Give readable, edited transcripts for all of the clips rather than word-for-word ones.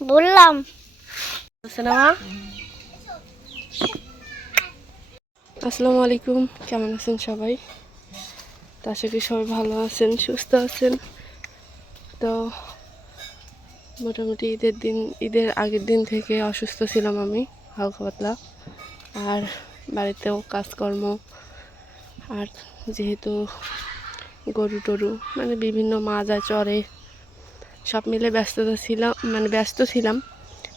বললাম আসসালামু আলাইকুম, কেমন আছেন সবাই? তো আশা করি সবাই ভালো আছেন, সুস্থ আছেন। তো মোটামুটি ঈদের আগের দিন থেকে অসুস্থ ছিলাম আমি, হালকা পাতলা। আর বাড়িতেও কাজকর্ম, আর যেহেতু গরু টরু মানে বিভিন্ন মাজা চড়ে সব মিলে ব্যস্ত ছিলাম,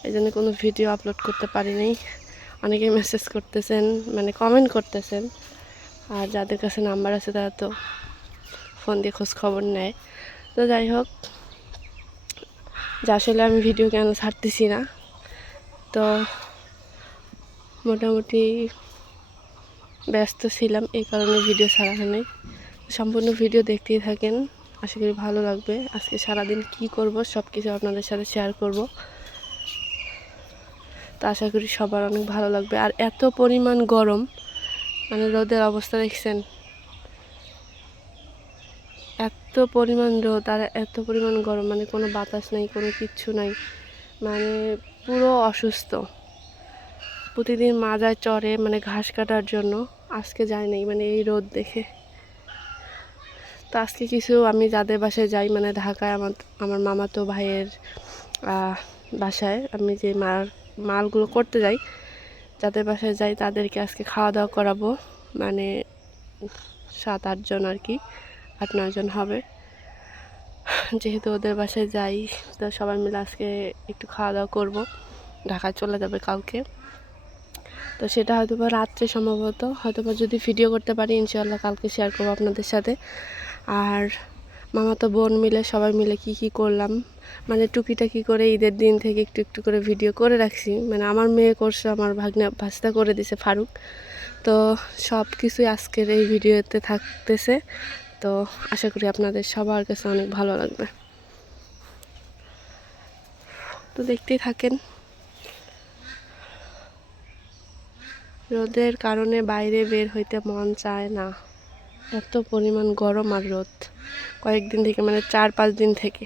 এই জন্য কোনো ভিডিও আপলোড করতে পারিনি। অনেকে মেসেজ করতেছেন, মানে কমেন্ট করতেছেন, আর যাদের কাছে নাম্বার আছে তারা তো ফোন দিয়ে খোঁজ খবর নেয়। তো যাই হোক, যা আসলে আমি ভিডিও কেন ছাড়তেছি না, তো মোটামুটি ব্যস্ত ছিলাম, এই কারণে ভিডিও ছাড়া হয়নি। সম্পূর্ণ ভিডিও দেখতেই থাকেন, আশা করি ভালো লাগবে। আজকে সারাদিন কি করব সব কিছু আপনাদের সাথে শেয়ার করব, তো আশা করি সবার অনেক ভালো লাগবে। আর এত পরিমাণ গরম, মানে রোদের অবস্থা দেখছেন, এত পরিমাণ রোদ আর এত পরিমাণ গরম, মানে কোনো বাতাস নাই, কোনো কিচ্ছু নাই, মানে পুরো অসুস্থ। প্রতিদিন মাজায় চড়ে মানে ঘাস কাটার জন্য, আজকে যায় নাই মানে এই রোদ দেখে। তো আজকে কিছু আমি যাদের বাসায় যাই, মানে ঢাকায় আমার মামাতো ভাইয়ের বাসায় আমি যে মালগুলো করতে যাই, যাদের বাসায় যাই তাদেরকে আজকে খাওয়া দাওয়া করাবো। মানে 7-8 জন আর কি, 8-9 জন হবে। যেহেতু ওদের বাসায় যাই, তো সবাই মিলে আজকে একটু খাওয়া দাওয়া করবো। ঢাকায় চলে যাবে কালকে, তো সেটা হয়তো বা রাত্রে সম্ভবত, হয়তো বা যদি ভিডিও করতে পারি ইনশাআল্লাহ কালকে শেয়ার করবো আপনাদের সাথে। আর মামাতো বোন মিলে সবাই মিলে কি করলাম, মানে টুকিটাকি করে ঈদের দিন থেকে একটু একটু করে ভিডিও করে রাখছি। মানে আমার মেয়ে করছে, আমার ভাস্তা করে দিছে ফারুক। তো সব কিছুই আজকের এই ভিডিওতে থাকতেছে, তো আশা করি আপনাদের সবার কাছে অনেক ভালো লাগবে। তো দেখতেই থাকেন। রোদের কারণে বাইরে বের হইতে মন চায় না, এত পরিমাণ গরম আর রোদ কয়েকদিন থেকে, মানে 4-5 দিন থেকে।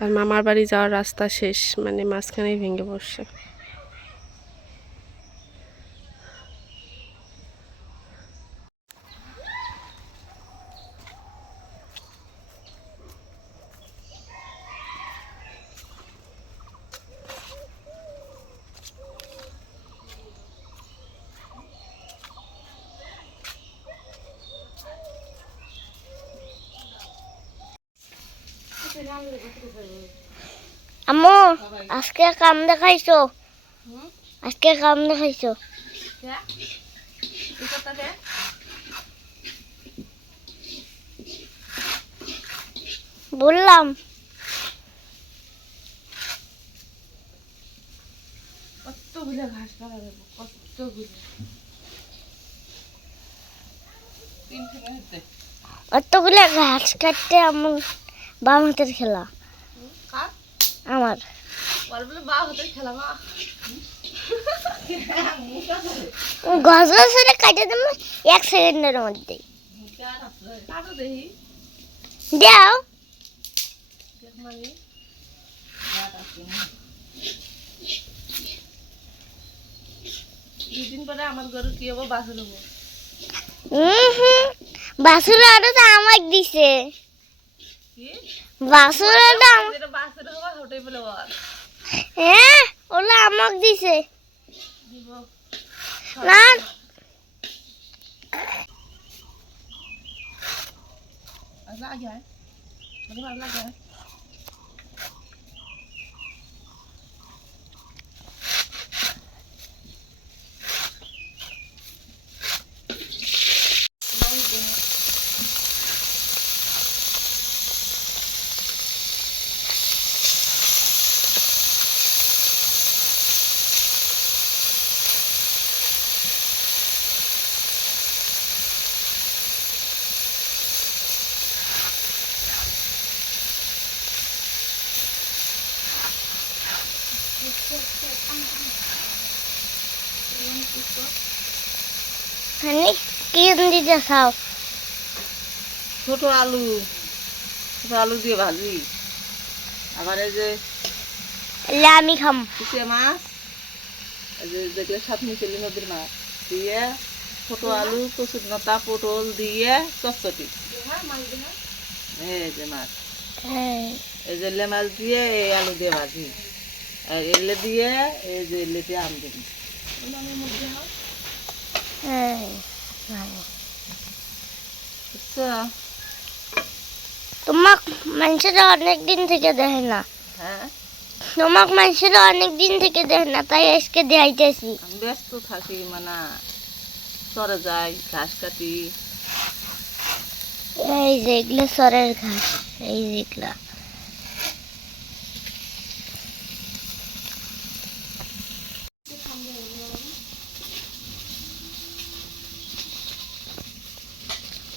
আর মামার বাড়ি যাওয়ার রাস্তা শেষ, মানে মাঝখানেই ভেঙে পড়ছে। আম্মু আজকে কাম দেখাইছো, আজকে কাম দেখাইছো। বললাম কতগুলো ঘাস কাটা দেবো, অতগুলো ঘাস কাটতে আমার বাম হাতের খেলা। আমার গছ গছরে কাটে দেবো 1 সেকেন্ডের মধ্যে। দাও দুদিন পরে আমার গরু কি হবো, বাছুর হবো। বাছুর আরো তো আমাকে দিছে, বাছুর হ্যাঁ ওলা আমাকে দিছে না। হানি কি দিতে খাও? ছোট আলু, ছোট আলু দিয়ে ভাজি। আবার এই যে এলে আমি খাম। কুচিয়া মাছ, এই যে যেগুলো সাতমিশালি নদীর মাছ দিয়ে, ছোট আলু, কচুর লতা, পটল দিয়ে চচ্চটি। এই যে মাছ, এই যে এলে মাছ দিয়ে এই আলু দিয়ে ভাজি, আর এলে দিয়ে এই যে এলে দিয়ে আম দিন। বুঝছো? তোমাক মানুষেরা অনেক দিন থেকে দেখে না। হ্যাঁ, তোমাক মানুষেরা অনেক দিন থেকে দেখে না, তাই আজকে দেখাইতেছি। আমি ব্যস্ত থাকি, মানে চরে যাই, ঘাস কাটি। এই যে এগুলো সরের ঘাস, এই যেগুলা।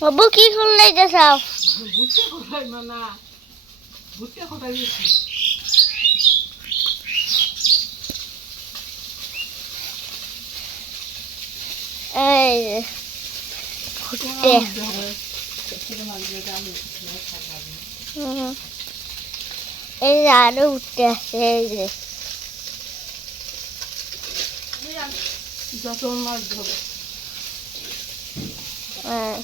বাবু কি করলে যাও? ভুট্টা কোথায় মানা, ভুট্টা কোথায় গেছি? এই যে ভুট্টে। এই যে আরো উঠতে আসছে, এই যে যত মাছ ধরো। হ্যাঁ।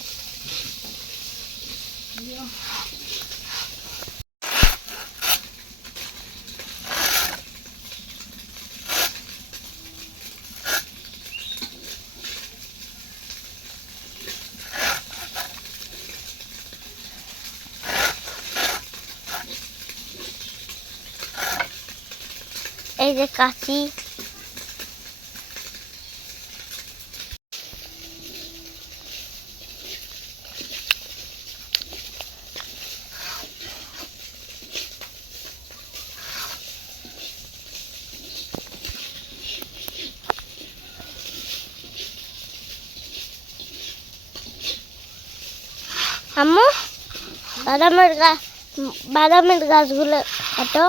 এই যে কাশি। আম্মু বাদামের গাছগুলো কাটো।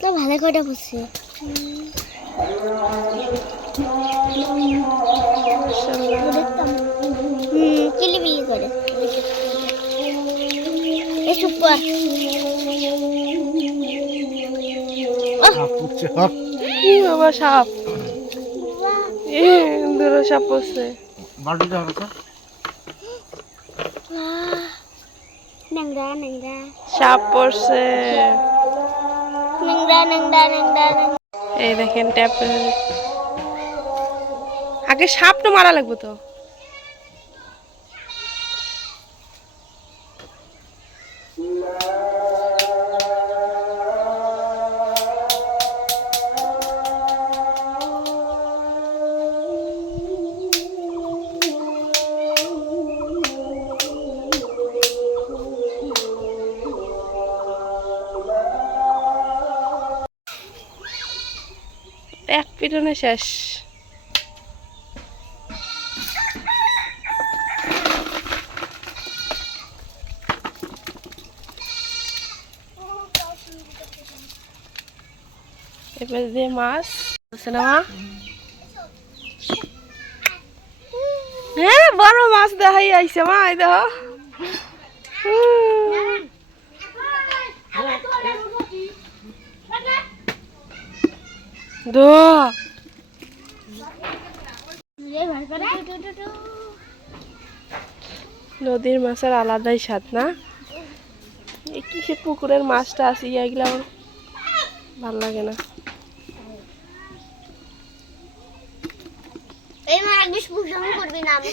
তো ভালো করে বুঝছি। কিলিবিলি করে এসব কর। কি বাবা, সাপ! ধরো সাপ পড়ছে। ন্যাংরা ন্যাংরা সাপ পড়ছে। ন্যাংরা ন্যাংরা ন্যাংরা। এই দেখেন ট্যাপ। আগে সাপটা মারা লাগবে তো। এক পিটনে শেষ। এবার দিয়ে মাছ সিনেমা। হ্যাঁ, বড় মাছ দেখাই আইছে মা, এই দেখো। নদীর মাছের আলাদাই স্বাদ না? এই কিসের পুকুরের মাছটা আছে এগুলো আমার ভাল লাগে না। এই মা একবিশ বুঝাম করবি না আমি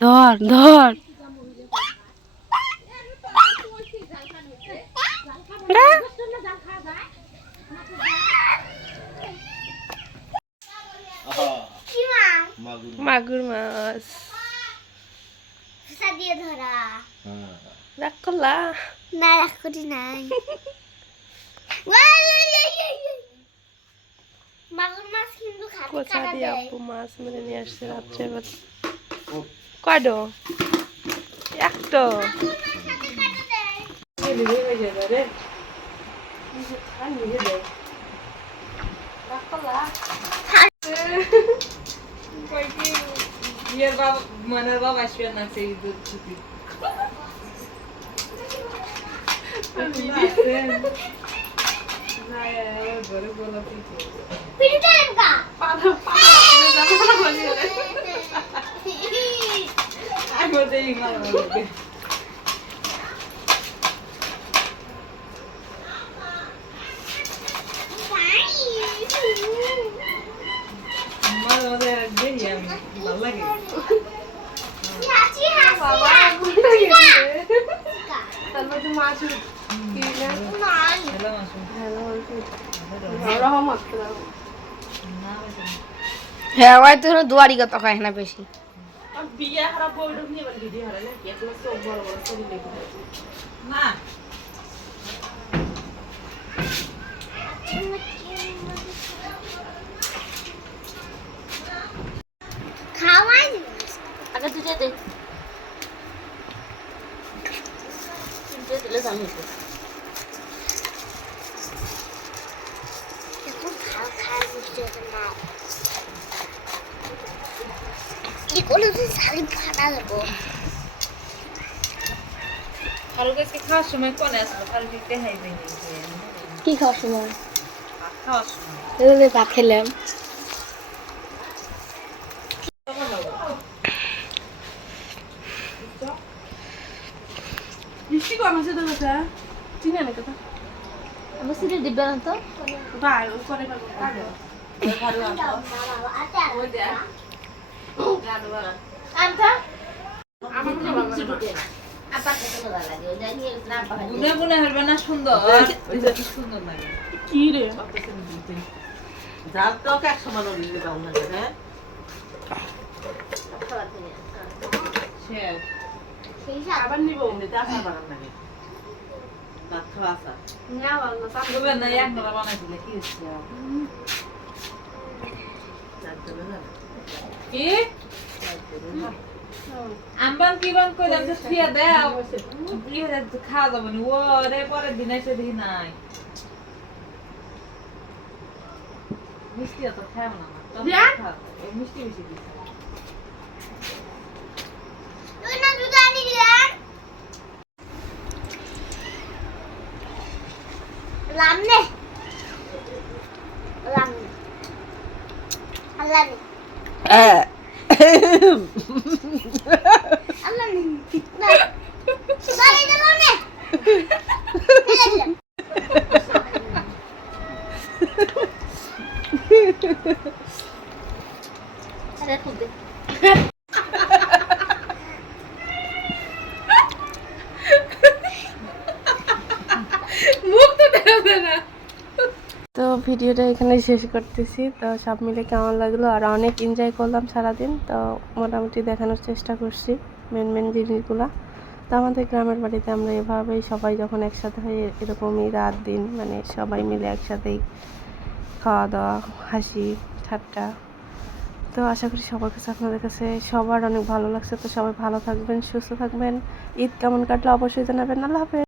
ধর ধর মাগুর মাছ দিয়ে ধরা রাগ করলা না রাখ করি নাই মাগুর মাছ কিন্তু কোচা দিয়ে আপু মাছ মেরে নিয়ে আসছে রাত্রে কয়ডো একটা বিয়ের বাবা মনের বাবা আসবে না সেই দুধ ছুটি ভালো লাগে মাছ হ্যাঁ ওই তো দুয়ারি কত খায় না বেশি বিয়ে খারাপ বইটা নিয়ে এবার ভিডিও হারা না কি এত সব বড় বড় ছবি দেখে না খাওয়াই আগে তুই দে দিলে জানি তো এখন খাও খাই বুঝতে না কি করে তুই শাড়ি ফাটা দেবো ফারুককে খাওয়ার সময় কোনে আসলো ফারুক দেখাইবে না কি খাওয়ার সময় খাওয়ার সময় এগুলো ভাত খেলাম বৃষ্টি কম আছে তো কথা চিনি না কথা আমার সিটে দিবে না তো ভাই করে পাবো কাটো আনতা আমার তো ভালো লাগে গুনে গুনে হবে না সুন্দর কি সুন্দর লাগে কি রে যার তো এক সময় দিতে পাও না হ্যাঁ শেষ আবার নিব এটা আসা বানান লাগে ভাত খাওয়া আসা না ভালো তবে না এক নড়া বানাই দিলে কি হচ্ছে কি আমবান কি বান কই দাম ফিয়া দাও কি হরে খাওয়া যাবে না ও রে পরের দিন এসে দিই নাই মিষ্টি তো খাও না এই মিষ্টি বেশি দিছে তুই না দুধ আনি দিলাম লামনে লামনে আল্লাহ আল্লাহ না বাড়ি দেবো না আরে খুব দে তো ভিডিওটা এখানে শেষ করতেছি। তো সব মিলে কেমন লাগলো আর অনেক এনজয় করলাম সারাদিন। তো মোটামুটি দেখানোর চেষ্টা করছি মেন জিনিসগুলো। তো আমাদের গ্রামের বাড়িতে আমরা এভাবেই সবাই যখন একসাথে হয়ে এরকমই রাত দিন মানে সবাই মিলে একসাথেই খাওয়া দাওয়া হাসি ঠাট্টা। তো আশা করি সবার কাছে আপনাদের কাছে সবার অনেক ভালো লাগছে। তো সবাই ভালো থাকবেন, সুস্থ থাকবেন। ঈদ কেমন কাটলো অবশ্যই জানাবেন। আল্লাহ হাফেজ।